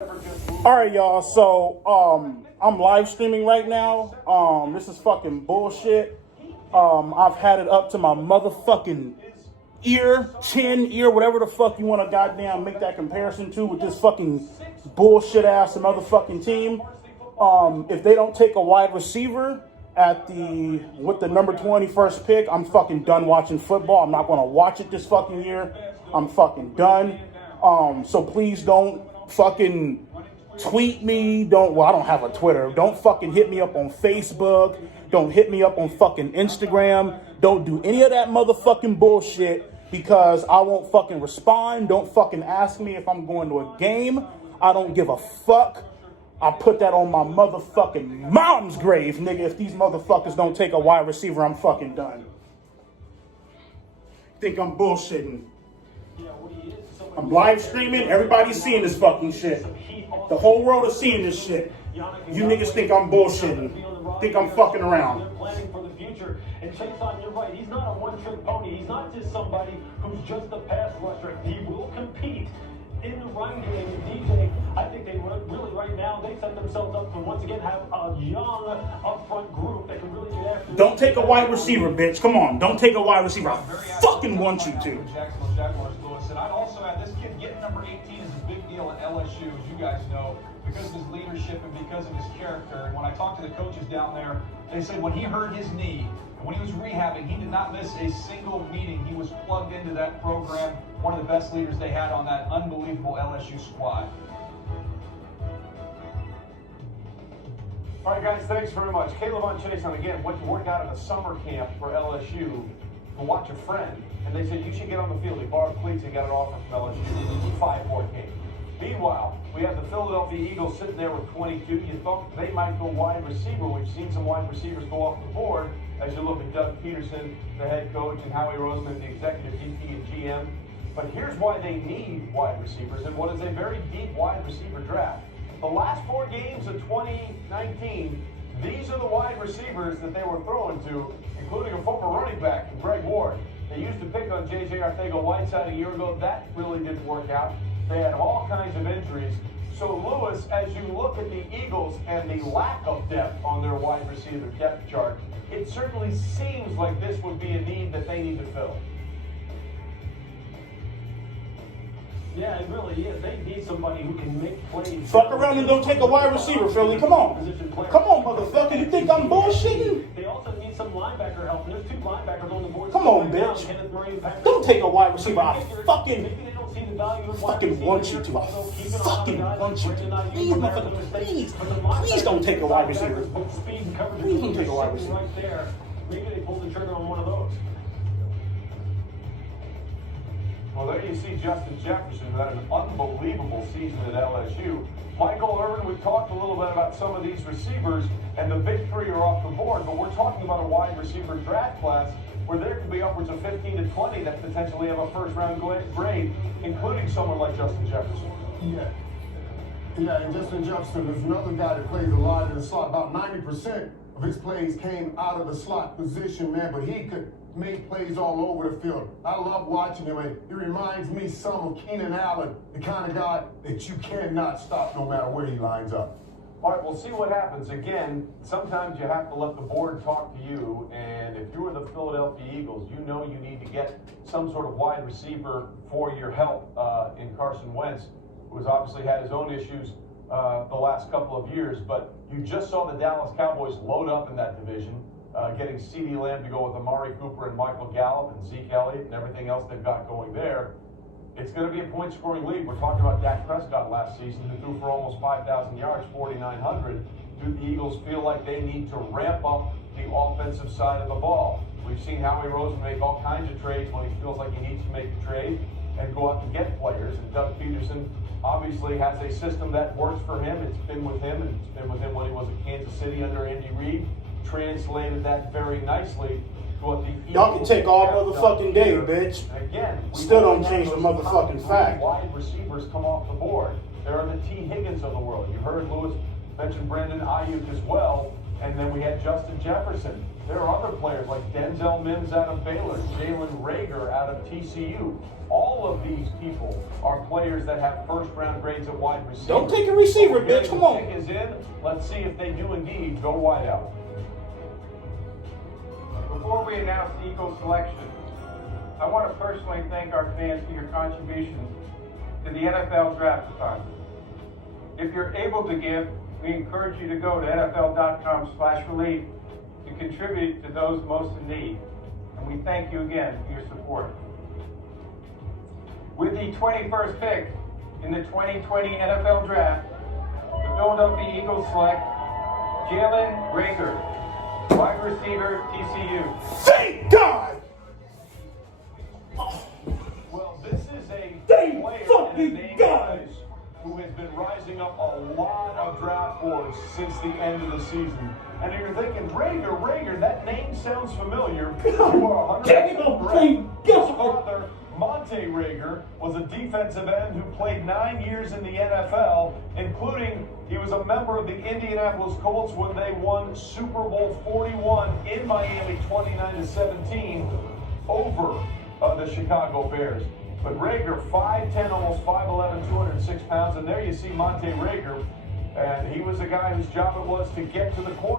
All right, y'all. So, I'm live streaming right now. This is fucking bullshit. I've had it up to my motherfucking ear, whatever the fuck you want to goddamn make that comparison to with this fucking bullshit ass motherfucking team. If they don't take a wide receiver with the number 21st pick, I'm fucking done watching football. I'm not going to watch it this fucking year. I'm fucking done. So please don't fucking tweet me. I don't have a Twitter. Don't fucking hit me up on Facebook. Don't hit me up on fucking Instagram. Don't do any of that motherfucking bullshit because I won't fucking respond. Don't fucking ask me if I'm going to a game. I don't give a fuck. I put that on my motherfucking mom's grave, nigga. If these motherfuckers don't take a wide receiver, I'm fucking done. Think I'm bullshitting. I'm live streaming. Everybody's seeing this fucking shit. The whole world is seeing this shit. You niggas think I'm bullshitting. Think I'm fucking around. Planning for the future. And Chase, you're right. He's not a one-trick pony. He's not just somebody who's just a pass rusher. He will compete in the run game. And DJ, I think they really right now they set themselves up to once again have a young upfront group that can really get after. Don't take a wide receiver, bitch. Come on, don't take a wide receiver. I fucking want you to. Jacksonville Jaguars, Lewis, and I'd also add this kid getting number 18 is a big deal at LSU, as you guys know, because of his leadership and because of his character. And when I talked to the coaches down there, they said when he hurt his knee and when he was rehabbing, he did not miss a single meeting. He was plugged into that program. One of the best leaders they had on that unbelievable LSU squad. All right, guys, thanks very much. Caleb on Chase, and again, went to work out at a summer camp for LSU to watch a friend, and they said, you should get on the field. He borrowed cleats and got an offer from LSU. 5-4 came. Meanwhile, we have the Philadelphia Eagles sitting there with 22. You thought they might go wide receiver. We've seen some wide receivers go off the board as you look at Doug Peterson, the head coach, and Howie Roseman, the executive VP and GM. But here's why they need wide receivers in what is a very deep wide receiver draft. The last 4 games of 2019, these are the wide receivers that they were throwing to, including a former running back, Greg Ward. They used to pick on J.J. Arcega-Whiteside a year ago. That really didn't work out. They had all kinds of injuries. So, Lewis, as you look at the Eagles and the lack of depth on their wide receiver depth chart, it certainly seems like this would be a need that they need to fill. Yeah, it really is. They need somebody who can make plays. Fuck around and don't take a wide receiver, Philly. Come on. Come on, motherfucker. You think I'm bullshitting? They also need some linebacker help. There's 2 linebackers on the board. Come on, bitch. Don't take a wide receiver. I fucking want you to. I fucking want you to. Please, motherfucker, please don't take a wide receiver. Please don't take a wide receiver. Right there. Maybe they pull the trigger on one of those. Well, there you see Justin Jefferson, who had an unbelievable season at LSU. Michael Irvin, we've talked a little bit about some of these receivers, and the big 3 are off the board, but we're talking about a wide receiver draft class where there could be upwards of 15 to 20 that potentially have a first-round grade, including someone like Justin Jefferson. Yeah, and Justin Jefferson is another guy that plays a lot in the slot. About 90% of his plays came out of the slot position, man, but he could make plays all over the field. I love watching him, and he reminds me some of Keenan Allen, the kind of guy that you cannot stop no matter where he lines up. All right, we'll see what happens. Again, sometimes you have to let the board talk to you, and if you are the Philadelphia Eagles, you know you need to get some sort of wide receiver for your help in Carson Wentz, who has obviously had his own issues the last couple of years, but you just saw the Dallas Cowboys load up in that division, getting CeeDee Lamb to go with Amari Cooper and Michael Gallup and Zeke Elliott and everything else they've got going there. It's going to be a point-scoring league. We're talking about Dak Prescott last season, who threw for almost 5,000 yards, 4,900. Do the Eagles feel like they need to ramp up the offensive side of the ball? We've seen Howie Roseman make all kinds of trades when he feels like he needs to make a trade and go out and get players. And Doug Peterson obviously has a system that works for him. It's been with him, and it's been with him when he was at Kansas City under Andy Reid. Translated that very nicely. Y'all can take all motherfucking day, bitch. Again, still don't change the motherfucking fact. Wide receivers come off the board. There are the T. Higgins of the world. You heard Lewis mention Brandon Ayuk as well. And then we had Justin Jefferson. There are other players like Denzel Mims out of Baylor, Jalen Reagor out of TCU. All of these people are players that have first-round grades at wide receiver. Don't take a receiver, bitch. Come on. The pick is in. Let's see if they do indeed go wide out. Before we announce the Eagles selection, I want to personally thank our fans for your contributions to the NFL Draft-a-thon. If you're able to give, we encourage you to go to NFL.com/relief to contribute to those most in need. And we thank you again for your support. With the 21st pick in the 2020 NFL Draft, the Philadelphia Eagles select Jalen Reagor, wide receiver, TCU. Thank God! Well, this is a Thank player fucking in the name God! guys who has been rising up a lot of draft boards since the end of the season. And you're thinking, Reagor, that name sounds familiar. You are 100% Damn, correct. thank His God! father, Monte Reagor, was a defensive end who played 9 years in the NFL, including he was a member of the Indianapolis Colts when they won Super Bowl 41 in Miami 29-17 over the Chicago Bears. But Reagor, 5'10", almost 5'11", 206 pounds, and there you see Monte Reagor, and he was a guy whose job it was to get to the corner.